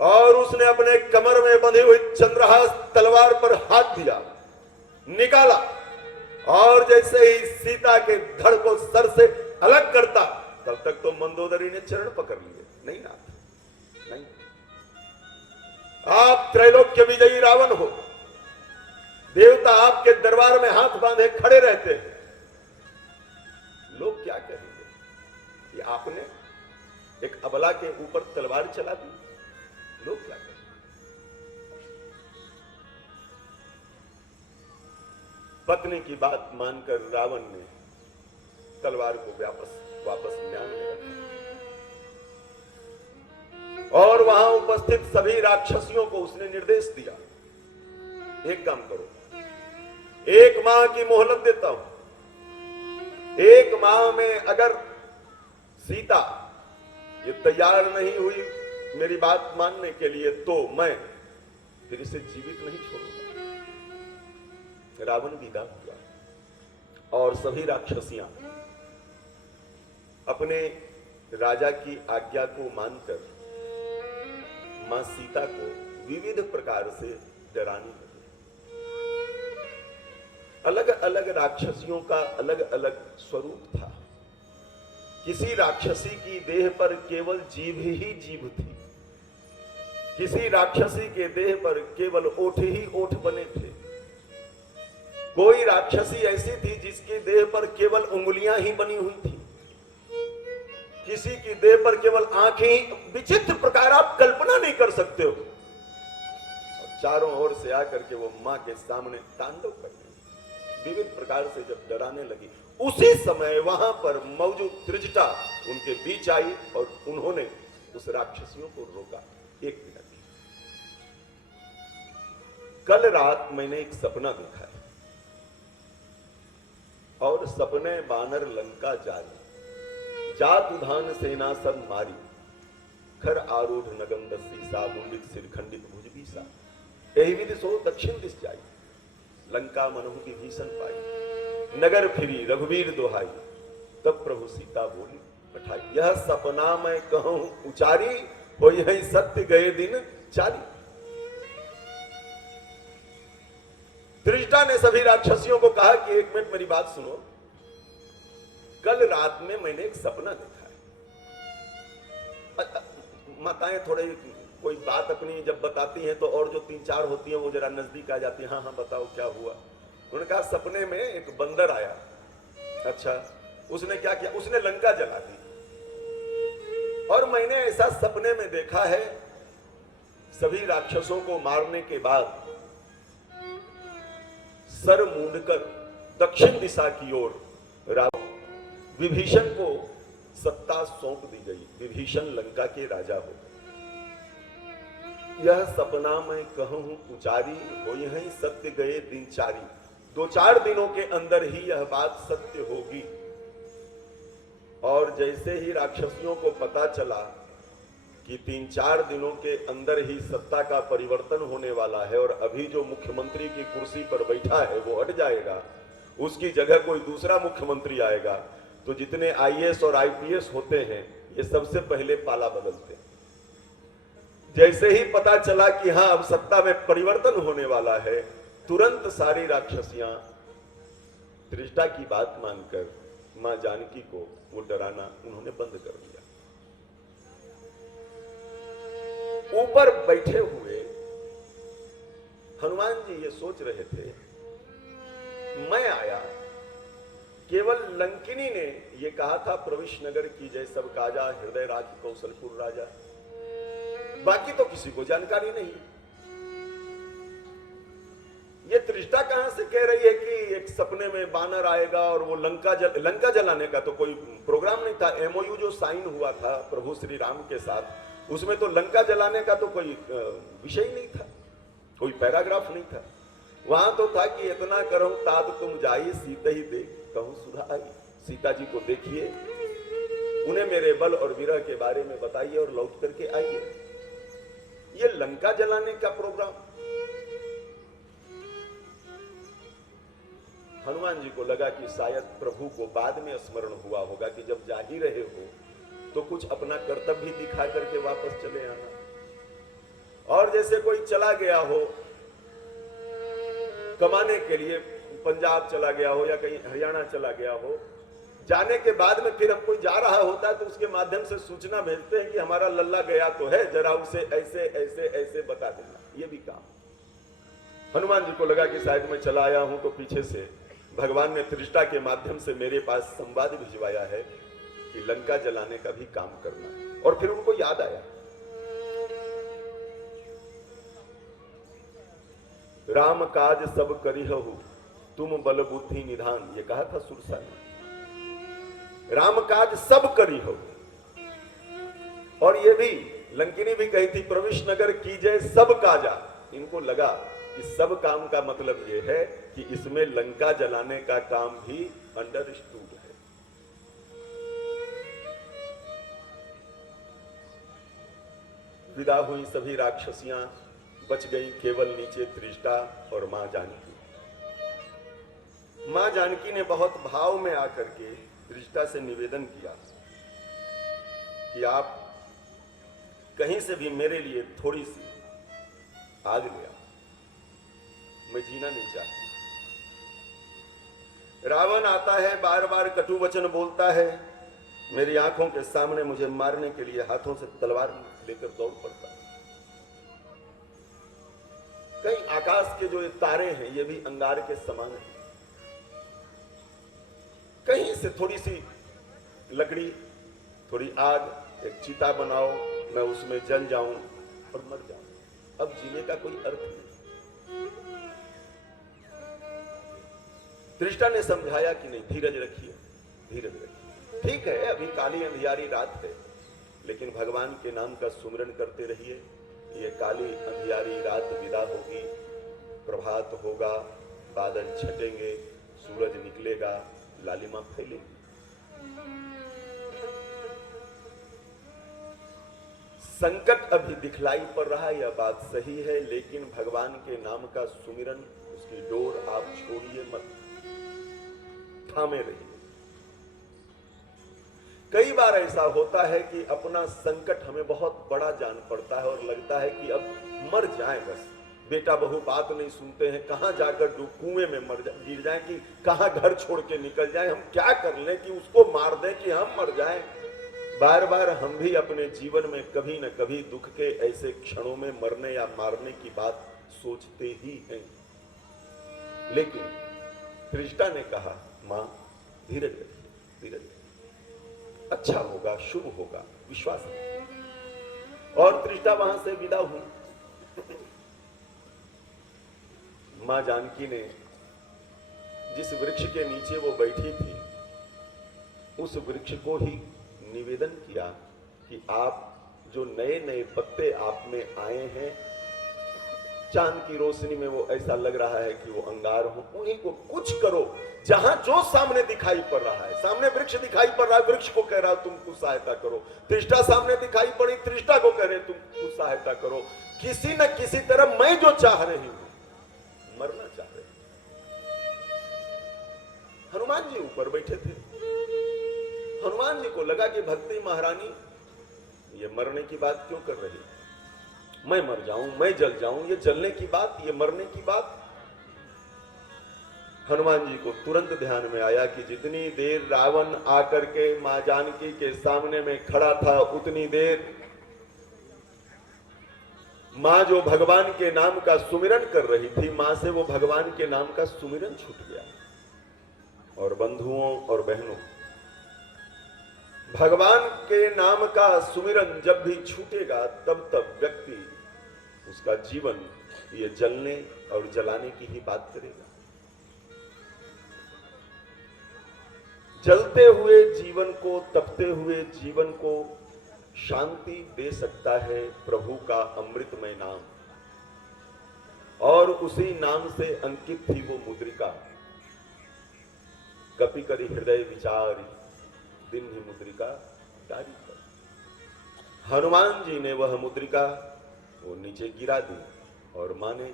और उसने अपने कमर में बंधी हुई चंद्रहास तलवार पर हाथ दिया, निकाला, और जैसे ही सीता के धड़ को सर से अलग करता, तब तक तो मंदोदरी ने चरण पकड़ लिए। नहीं नाथ, नहीं, आप त्रैलोक्य विजयी रावण हो, देवता आपके दरबार में हाथ बांधे खड़े रहते हैं, लोग क्या कहेंगे कि आपने एक अबला के ऊपर तलवार चला दी, लोग क्या कहेंगे। पत्नी की बात मानकर रावण ने तलवार को वापस म्यान में रखा और वहां उपस्थित सभी राक्षसियों को उसने निर्देश दिया, एक काम करो, 1 माह की मोहलत देता हूं, 1 माह में अगर सीता ये तैयार नहीं हुई मेरी बात मानने के लिए, तो मैं फिर इसे जीवित नहीं छोड़ूंगा। रावण विदा हुआ और सभी राक्षसियां अपने राजा की आज्ञा को मानकर मां सीता को विविध प्रकार से डराने लगी। अलग अलग राक्षसियों का अलग अलग स्वरूप था। किसी राक्षसी की देह पर केवल जीभ ही जीभ थी, किसी राक्षसी के देह पर केवल ओठ ही ओठ बने थे, कोई राक्षसी ऐसी थी जिसकी देह पर केवल उंगलियां ही बनी हुई थी, किसी की देह पर केवल आंखें, विचित्र प्रकार आप कल्पना नहीं कर सकते हो। और चारों ओर से आकर के वो मां के सामने तांडव करने, विविध प्रकार से जब डराने लगी, उसी समय वहां पर मौजूद त्रिजटा उनके बीच आई और उन्होंने उस राक्षसियों को रोका। 1 मिनट, कल रात मैंने एक सपना देखा है और सपने बानर लंका जारी, जात उधान सेना सब मारी, खर आरूढ़ नगम दस्सी मुंडित सिर खंडित भुज बीसा, यही विधि सो दक्षिण दिश जाई, लंका मनहु की भीषण पाई, नगर फिरी रघुवीर दोहाई, तब प्रभु सीता बोली पठाई, यह सपना मैं कहूं उचारी, हो यही सत्य गए दिन चारी। त्रिजटा ने सभी राक्षसियों को कहा कि 1 मिनट मेरी बात सुनो, कल रात में मैंने एक सपना देखा है। माताएं थोड़े कोई बात अपनी जब बताती हैं तो और जो 3-4 होती हैं वो जरा नजदीक आ जाती हैं, हाँ हाँ बताओ क्या हुआ। उन्होंने कहा सपने में एक बंदर आया। अच्छा, उसने क्या किया, उसने लंका जला दी। और मैंने ऐसा सपने में देखा है, सभी राक्षसों को मारने के बाद सर मूंडकर दक्षिण दिशा की ओर विभीषण को सत्ता सौंप दी गई, विभीषण लंका के राजा हो। यह सपना मैं कहूं उचारी, हो यही सत्य गए दिन चारी, 2-4 दिनों के अंदर ही यह बात सत्य होगी। और जैसे ही राक्षसियों को पता चला कि 3-4 दिनों के अंदर ही सत्ता का परिवर्तन होने वाला है और अभी जो मुख्यमंत्री की कुर्सी पर बैठा है वो हट जाएगा, उसकी जगह कोई दूसरा मुख्यमंत्री आएगा, तो जितने आईएएस और आईपीएस होते हैं ये सबसे पहले पाला बदलते हैं। जैसे ही पता चला कि हाँ अब सत्ता में परिवर्तन होने वाला है, तुरंत सारी राक्षसियां त्रिजटा की बात मानकर मां जानकी को वो डराना उन्होंने बंद कर दिया। ऊपर बैठे हुए हनुमान जी ये सोच रहे थे, मैं आया, केवल लंकिनी ने ये कहा था प्रविश नगर की जय सब काजा, हृदय राज कौशलपुर राजा, बाकी तो किसी को जानकारी नहीं। ये त्रिजटा कहां से कह रही है कि एक सपने में बानर आएगा और वो लंका जलाने का तो कोई प्रोग्राम नहीं था। एमओयू जो साइन हुआ था प्रभु श्री राम के साथ, उसमें तो लंका जलाने का तो कोई विषय नहीं था, कोई पैराग्राफ नहीं था। वहां तो था कि इतना करो तात तुम जाइए, सीता ही देख कहूं सुधा आई, सीता जी को देखिए, उन्हें मेरे बल और विरह के बारे में बताइए और लौट करके आइए। ये लंका जलाने का प्रोग्राम। हनुमान जी को लगा कि शायद प्रभु को बाद में स्मरण हुआ होगा कि जब जा ही रहे हो तो कुछ अपना कर्तव्य भी दिखा करके वापस चले आना। और जैसे कोई चला गया हो कमाने के लिए, पंजाब चला गया हो या कहीं हरियाणा चला गया हो, जाने के बाद में फिर हम कोई जा रहा होता है तो उसके माध्यम से सूचना भेजते हैं कि हमारा लल्ला गया तो है, जरा उसे ऐसे ऐसे ऐसे बता देना। ये भी काम हनुमान जी को लगा कि शायद मैं चला आया हूं तो पीछे से भगवान ने त्रिष्टा के माध्यम से मेरे पास संवाद भिजवाया है कि लंका जलाने का भी काम करना है। और फिर उनको याद आया, राम काज सब करिहु तुम बल बुद्धि निधान, ये कहा था सुरसा ने। राम काज सब करिहु, और ये भी लंकिनी भी कही थी, प्रविश नगर कीजय सब काजा। इनको लगा कि सब काम का मतलब यह है कि इसमें लंका जलाने का काम भी अंडरस्टूड है। विदा हुई सभी राक्षसियां, बच गई केवल नीचे त्रिष्टा और मां जानकी। मां जानकी ने बहुत भाव में आकर के त्रिष्टा से निवेदन किया कि आप कहीं से भी मेरे लिए थोड़ी सी आग ले आओ, मैं जीना नहीं चाहती। रावण आता है, बार बार कटु वचन बोलता है, मेरी आंखों के सामने मुझे मारने के लिए हाथों से तलवार लेकर दौड़ पड़ता है। कई आकाश के जो ये तारे हैं ये भी अंगार के समान हैं। कहीं से थोड़ी सी लकड़ी, थोड़ी आग, एक चिता बनाओ, मैं उसमें जल जाऊं और मर जाऊं। अब जीने का कोई अर्थ नहीं। त्रिष्टा ने समझाया कि नहीं, धीरज रखिए, धीरज रखिए। ठीक है, अभी काली अंधियारी रात है, लेकिन भगवान के नाम का सुमिरन करते रहिए। ये काली अंधियारी रात विदा होगी, प्रभात होगा, बादल छटेंगे, सूरज निकलेगा, लालिमा फैलेगी। संकट अभी दिखलाई पड़ रहा है, यह बात सही है, लेकिन भगवान के नाम का सुमिरन, उसकी डोर आप छोड़िए मत, थामे रहिए। कई बार ऐसा होता है कि अपना संकट हमें बहुत बड़ा जान पड़ता है और लगता है कि अब मर जाएं बस। बेटा बहू बात नहीं सुनते हैं, कहां जाकर कुएं में गिर जाएं, कि कहां घर छोड़ के निकल जाएं, हम क्या कर लें कि उसको मार दें कि हम मर जाएं। बार बार हम भी अपने जीवन में कभी न कभी दुख के ऐसे क्षणों में मरने या मारने की बात सोचते ही हैं। लेकिन त्रिष्टा ने कहा, मां धीरज रखिए, धीरज रखिए, अच्छा होगा, शुभ होगा, विश्वास है। और त्रिष्टा वहां से विदा हुई। मां जानकी ने जिस वृक्ष के नीचे वो बैठी थी, उस वृक्ष को ही निवेदन किया कि आप जो नए नए पत्ते आप में आए हैं, चांद की रोशनी में वो ऐसा लग रहा है कि वो अंगार हो, उन्हीं को कुछ करो। जहां जो सामने दिखाई पड़ रहा है, सामने वृक्ष दिखाई पड़ रहा है, वृक्ष को कह रहा तुम कुछ सहायता करो। त्रिष्टा सामने दिखाई पड़ी, त्रिष्टा को कह रहे तुम कुछ सहायता करो। किसी न किसी तरह मैं जो चाह रही हूं, मरना चाह रहे। हनुमान जी ऊपर बैठे थे। हनुमान जी को लगा कि भक्ति महारानी ये मरने की बात क्यों कर रही, मैं मर जाऊं, मैं जल जाऊं, ये जलने की बात, ये मरने की बात। हनुमान जी को तुरंत ध्यान में आया कि जितनी देर रावण आकर के मां जानकी के सामने में खड़ा था, उतनी देर मां जो भगवान के नाम का सुमिरन कर रही थी, मां से वो भगवान के नाम का सुमिरन छूट गया। और बंधुओं और बहनों, भगवान के नाम का सुमिरन जब भी छूटेगा, तब तब व्यक्ति, उसका जीवन ये जलने और जलाने की ही बात करेगा। जलते हुए जीवन को, तपते हुए जीवन को शांति दे सकता है प्रभु का अमृतमय नाम। और उसी नाम से अंकित थी वो मुद्रिका, कपि करि हृदय विचारी, दिन ही मुद्रिका डारी पर। हनुमान जी ने वह मुद्रिका वो नीचे गिरा दी और मां ने